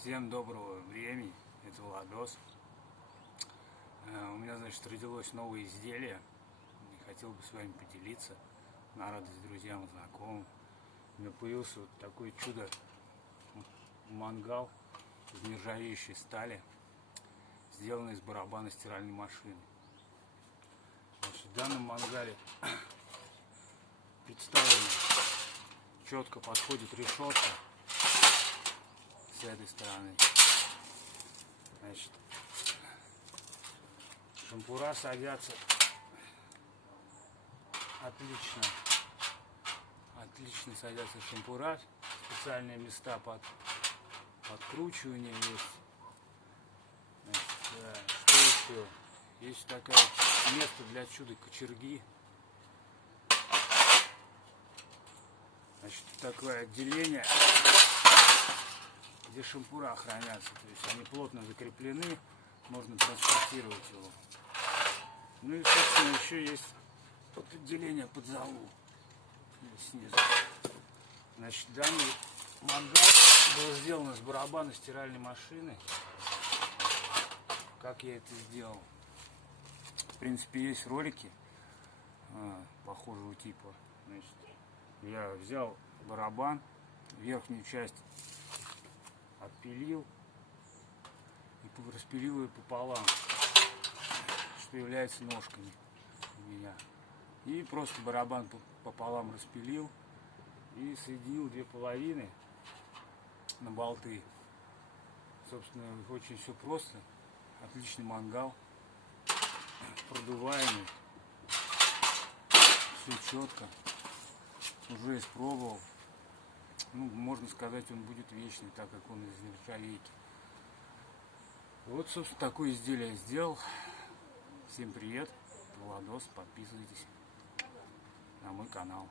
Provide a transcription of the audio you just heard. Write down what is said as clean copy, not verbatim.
Всем доброго времени, это Владос. У меня, значит, родилось новое изделие, и хотел бы с вами поделиться на радость друзьям и знакомым. У меня появился вот такое чудо, мангал из нержавеющей стали, сделанный из барабана стиральной машины. Значит, в данном мангале представлена, четко подходит решетка с этой стороны. Значит, шампура садятся отлично. Отлично садятся шампура. Специальные места под подкручивание есть. Значит, что еще? Есть такое место для чудо-кочерги. Значит, такое отделение, где шампура хранятся. То есть они плотно закреплены, можно транспортировать его. Ну и, собственно, еще есть отделение под залу снизу. Значит, данный мангал был сделан из барабана стиральной машины. Как я это сделал? В принципе, есть ролики похожего типа. Значит, я взял барабан, верхнюю часть отпилил и распилил ее пополам, что является ножками у меня. И просто барабан пополам распилил и соединил две половины на болты. Собственно, очень все просто. Отличный мангал, продуваемый, все четко. Уже испробовал. Ну, можно сказать, он будет вечный, так как он из нержавейки. Вот, собственно, такое изделие сделал. Всем привет, Владос, подписывайтесь на мой канал.